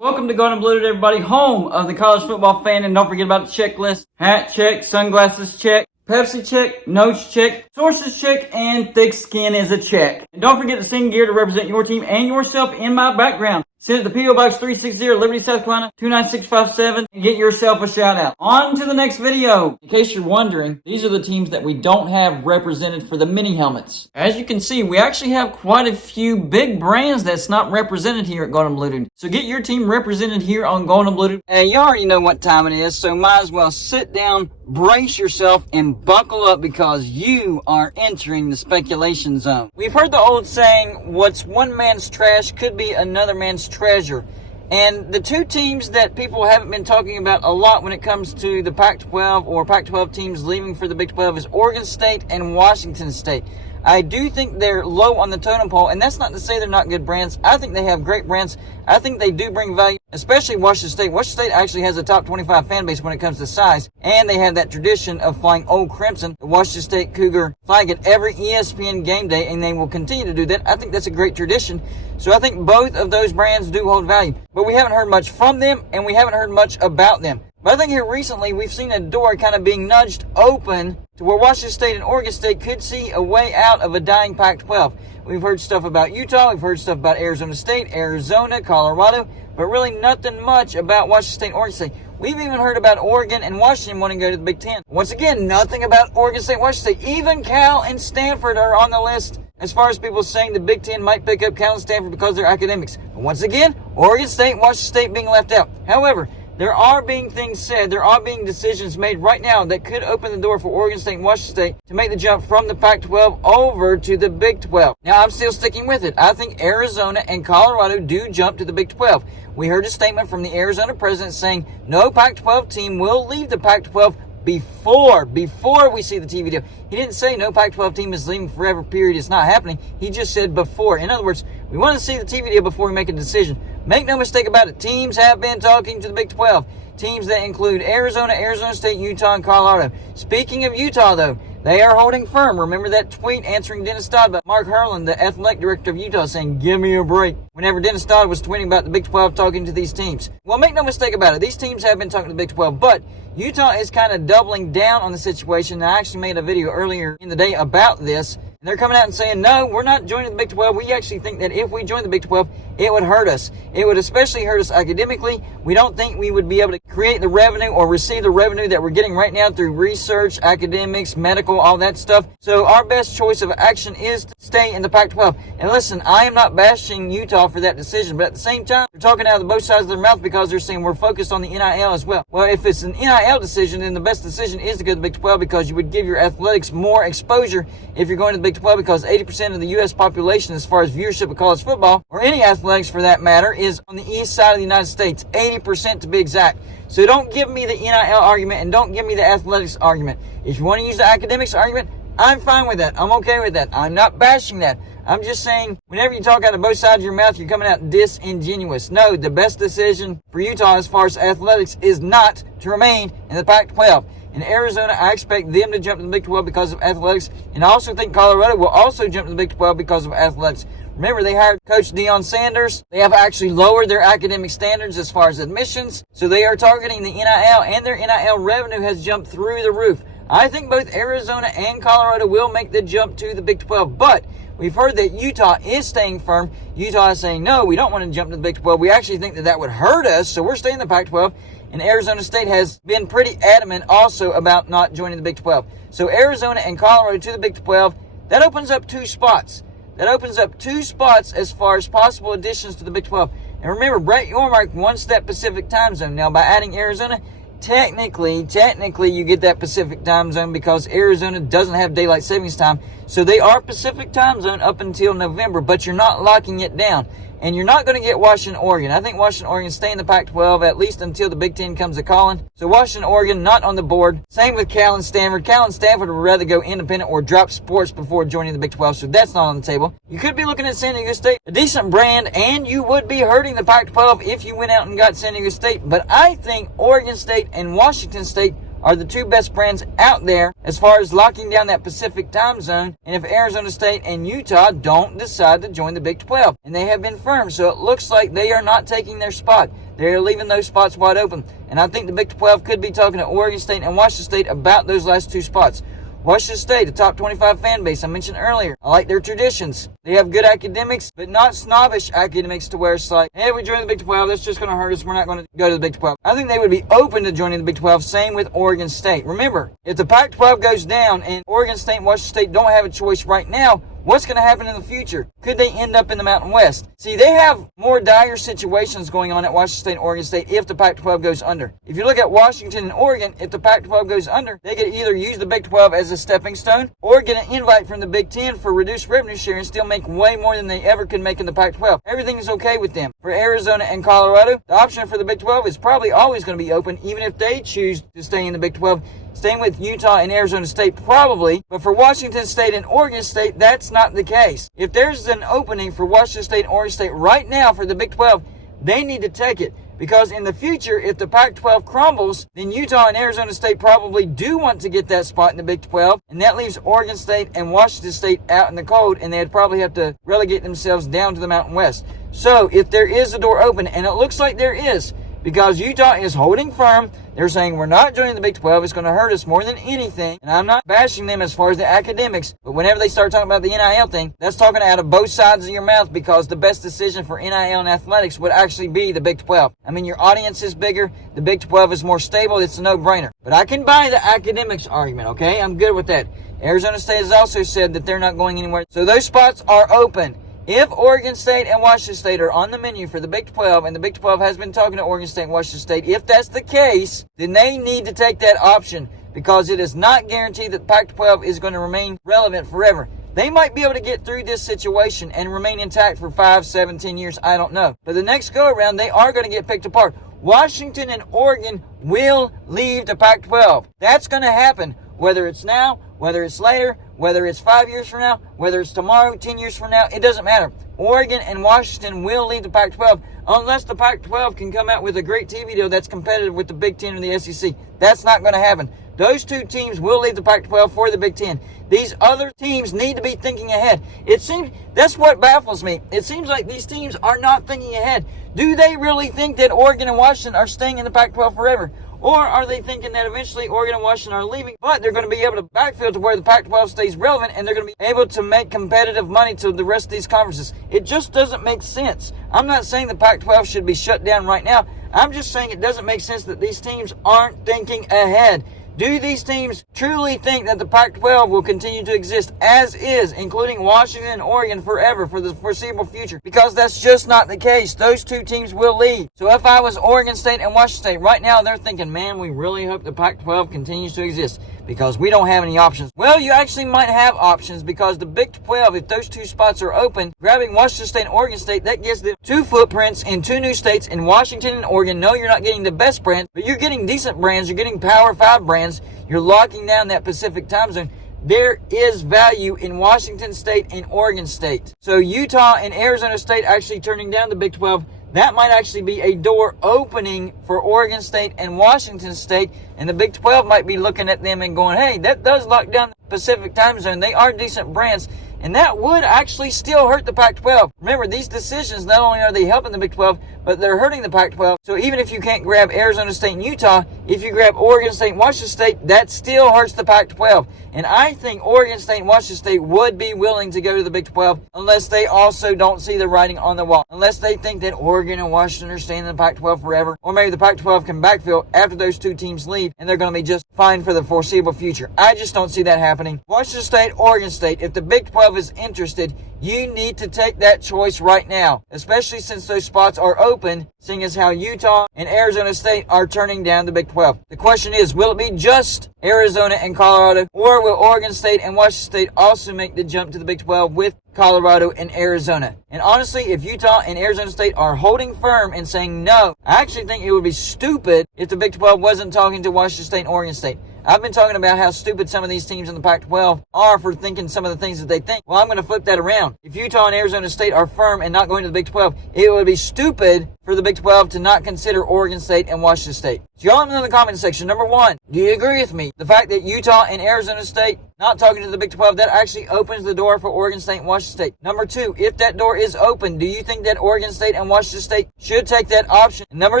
Welcome to Golden Blue, everybody, home of the college football fan. And don't forget about the checklist. Hat check, sunglasses check, Pepsi check, notes check, sources check, and thick skin is a check. And don't forget to sing gear to represent your team and yourself in my background. Send it to P.O. Box 360, Liberty, South Carolina, 29657, and get yourself a shout out. On to the next video. In case you're wondering, these are the teams that we don't have represented for the mini helmets. As you can see, we actually have quite a few big brands that's not represented here at Golden Blue. So get your team represented here on Golden Blue. Hey, you already know what time it is, so might as well sit down, brace yourself, and buckle up because you are entering the speculation zone. We've heard the old saying, what's one man's trash could be another man's treasure. And the two teams that people haven't been talking about a lot when it comes to the Pac-12 or Pac-12 teams leaving for the Big 12 is Oregon State and Washington State. I do think they're low on the totem pole, and that's not to say they're not good brands. I think they have great brands. I think they do bring value, especially Washington State. Washington State actually has a top 25 fan base when it comes to size, and they have that tradition of flying Old Crimson, the Washington State Cougar flag at every ESPN game day, and they will continue to do that. I think that's a great tradition. So I think both of those brands do hold value, but we haven't heard much from them, and we haven't heard much about them. But I think here recently we've seen a door kind of being nudged open to where Washington State and Oregon State could see a way out of a dying Pac-12. We've heard stuff about Utah, we've heard stuff about Arizona State, Arizona, Colorado, but really nothing much about Washington State and Oregon State. We've even heard about Oregon and Washington wanting to go to the Big Ten. Once again, nothing about Oregon State, Washington State. Even Cal and Stanford are on the list as far as people saying the Big Ten might pick up Cal and Stanford because of their academics. But once again, Oregon State and Washington State being left out. However, there are being things said, there are being decisions made right now that could open the door for Oregon State and Washington State to make the jump from the Pac-12 over to the Big 12. Now, I'm still sticking with it. I think Arizona and Colorado do jump to the Big 12. We heard a statement from the Arizona president saying no Pac-12 team will leave the Pac-12 before we see the TV deal. He didn't say no Pac-12 team is leaving forever, period. It's not happening. He just said before. In other words, we want to see the TV deal before we make a decision. Make no mistake about it. Teams have been talking to the Big 12. Teams that include Arizona, Arizona State, Utah, and Colorado. Speaking of Utah, though, they are holding firm. Remember that tweet answering Dennis Dodd about Mark Hurlin, the athletic director of Utah, saying, give me a break, whenever Dennis Dodd was tweeting about the Big 12 talking to these teams. Well, make no mistake about it. These teams have been talking to the Big 12, but Utah is kind of doubling down on the situation. I actually made a video earlier in the day about this. And they're coming out and saying, no, we're not joining the Big 12. We actually think that if we join the Big 12, it would hurt us. It would especially hurt us academically. We don't think we would be able to create the revenue or receive the revenue that we're getting right now through research, academics, medical, all that stuff. So our best choice of action is to stay in the Pac-12. And listen, I am not bashing Utah for that decision, but at the same time, they're talking out of both sides of their mouth because they're saying we're focused on the NIL as well. Well, if it's an NIL decision, then the best decision is to go to the Big 12 because you would give your athletics more exposure if you're going to the Big 12 because 80% of the U.S. population as far as viewership of college football, or any athletics for that matter, is on the east side of the United States, 80% to be exact. So don't give me the NIL argument and don't give me the athletics argument. If you want to use the academics argument, I'm fine with that. I'm okay with that. I'm not bashing that. I'm just saying, whenever you talk out of both sides of your mouth, you're coming out disingenuous. No, the best decision for Utah as far as athletics is not to remain in the Pac-12. In Arizona, I expect them to jump to the Big 12 because of athletics. And I also think Colorado will also jump to the Big 12 because of athletics. Remember, they hired Coach Deion Sanders. They have actually lowered their academic standards as far as admissions. So they are targeting the NIL, and their NIL revenue has jumped through the roof. I think both Arizona and Colorado will make the jump to the Big 12. But we've heard that Utah is staying firm. Utah is saying, no, we don't want to jump to the Big 12. We actually think that that would hurt us, so we're staying in the Pac-12. And Arizona State has been pretty adamant also about not joining the Big 12. So Arizona and Colorado to the Big 12, that opens up two spots. That opens up two spots as far as possible additions to the Big 12. And remember, Brett Yormark wants that Pacific time zone. Now, by adding Arizona, technically, you get that Pacific time zone because Arizona doesn't have daylight savings time. So they are Pacific time zone up until November, but you're not locking it down. And you're not going to get Washington, Oregon. I think Washington, Oregon stay in the Pac-12 at least until the Big Ten comes a-calling. So Washington, Oregon, not on the board. Same with Cal and Stanford. Cal and Stanford would rather go independent or drop sports before joining the Big 12, so that's not on the table. You could be looking at San Diego State, a decent brand, and you would be hurting the Pac-12 if you went out and got San Diego State. But I think Oregon State and Washington State are the two best brands out there as far as locking down that Pacific time zone, and if Arizona State and Utah don't decide to join the Big 12. And they have been firm, so it looks like they are not taking their spot. They're leaving those spots wide open. And I think the Big 12 could be talking to Oregon State and Washington State about those last two spots. Washington State, a top 25 fan base I mentioned earlier. I like their traditions. They have good academics, but not snobbish academics to where it's like, hey, we join the Big 12, that's just going to hurt us. We're not going to go to the Big 12. I think they would be open to joining the Big 12. Same with Oregon State. Remember, if the Pac-12 goes down and Oregon State and Washington State don't have a choice right now, what's going to happen in the future? Could they end up in the Mountain West? See, they have more dire situations going on at Washington State and Oregon State if the Pac-12 goes under. If you look at Washington and Oregon, if the Pac-12 goes under, they could either use the Big 12 as a stepping stone or get an invite from the Big Ten for reduced revenue share and still make way more than they ever could make in the Pac-12. Everything is okay with them. For Arizona and Colorado, the option for the Big 12 is probably always going to be open, even if they choose to stay in the Big 12. Staying with Utah and Arizona State, probably. But for Washington State and Oregon State, that's not the case. If there's an opening for Washington State and Oregon State right now for the Big 12, they need to take it. Because in the future, if the Pac-12 crumbles, then Utah and Arizona State probably do want to get that spot in the Big 12. And that leaves Oregon State and Washington State out in the cold, and they'd probably have to relegate themselves down to the Mountain West. So if there is a door open, and it looks like there is, because Utah is holding firm, they're saying we're not joining the Big 12, it's going to hurt us more than anything. And I'm not bashing them as far as the academics, but whenever they start talking about the NIL thing, that's talking out of both sides of your mouth, because the best decision for NIL and athletics would actually be the Big 12. I mean, your audience is bigger, the Big 12 is more stable, it's a no-brainer. But I can buy the academics argument, okay? I'm good with that. Arizona State has also said that they're not going anywhere. So those spots are open. If Oregon State and Washington State are on the menu for the Big 12, and the Big 12 has been talking to Oregon State and Washington State, if that's the case, then they need to take that option, because it is not guaranteed that Pac-12 is going to remain relevant forever. They might be able to get through this situation and remain intact for 5, 7, 10 years. I don't know. But the next go-around, they are going to get picked apart. Washington and Oregon will leave the Pac-12. That's going to happen, whether it's now, whether it's later, whether it's 5 years from now, whether it's tomorrow, 10 years from now, it doesn't matter. Oregon and Washington will leave the Pac-12 unless the Pac-12 can come out with a great TV deal that's competitive with the Big Ten and the SEC. That's not going to happen. Those two teams will leave the Pac-12 for the Big Ten. These other teams need to be thinking ahead. It seems that's what baffles me. It seems like these teams are not thinking ahead. Do they really think that Oregon and Washington are staying in the Pac-12 forever? Or are they thinking that eventually Oregon and Washington are leaving, but they're going to be able to backfill to where the Pac-12 stays relevant, and they're going to be able to make competitive money to the rest of these conferences? It just doesn't make sense. I'm not saying the Pac-12 should be shut down right now. I'm just saying it doesn't make sense that these teams aren't thinking ahead. Do these teams truly think that the Pac-12 will continue to exist as is, including Washington and Oregon, forever for the foreseeable future? Because that's just not the case. Those two teams will leave. So if I was Oregon State and Washington State, right now they're thinking, man, we really hope the Pac-12 continues to exist because we don't have any options. Well, you actually might have options, because the Big 12, if those two spots are open, grabbing Washington State and Oregon State, that gives them two footprints in two new states in Washington and Oregon. No, you're not getting the best brands, but you're getting decent brands. You're getting Power 5 brands. You're locking down that Pacific time zone. There is value in Washington State and Oregon State. So Utah and Arizona State actually turning down the Big 12, that might actually be a door opening for Oregon State and Washington State, and the Big 12 might be looking at them and going, hey, that does lock down the Pacific time zone. They are decent brands, and that would actually still hurt the Pac-12. Remember, these decisions, not only are they helping the Big 12, but they're hurting the Pac-12. So even if you can't grab Arizona State and Utah, if you grab Oregon State and Washington State, that still hurts the Pac-12. And I think Oregon State and Washington State would be willing to go to the Big 12 unless they also don't see the writing on the wall. Unless they think that Oregon and Washington are staying in the Pac-12 forever. Or maybe the Pac-12 can backfill after those two teams leave and they're going to be just fine for the foreseeable future. I just don't see that happening. Washington State, Oregon State, if the Big 12 is interested, you need to take that choice right now, especially since those spots are open, seeing as how Utah and Arizona State are turning down the Big 12. The question is, will it be just Arizona and Colorado, or will Oregon State and Washington State also make the jump to the Big 12 with Colorado and Arizona? And honestly, if Utah and Arizona State are holding firm and saying no, I actually think it would be stupid if the Big 12 wasn't talking to Washington State and Oregon State. I've been talking about how stupid some of these teams in the Pac-12 are for thinking some of the things that they think. Well, I'm going to flip that around. If Utah and Arizona State are firm and not going to the Big 12, it would be stupid for the Big 12 to not consider Oregon State and Washington State. So y'all in the comment section, number one, do you agree with me? The fact that Utah and Arizona State not talking to the Big 12, that actually opens the door for Oregon State and Washington State. Number two, if that door is open, do you think that Oregon State and Washington State should take that option? Number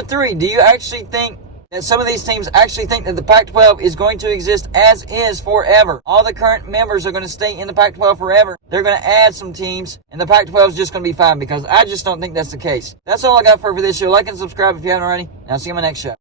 three, do you actually think that some of these teams actually think that the Pac-12 is going to exist as is forever? All the current members are going to stay in the Pac-12 forever. They're going to add some teams, and the Pac-12 is just going to be fine, because I just don't think that's the case. That's all I got for this show. Like and subscribe if you haven't already, and I'll see you in my next show.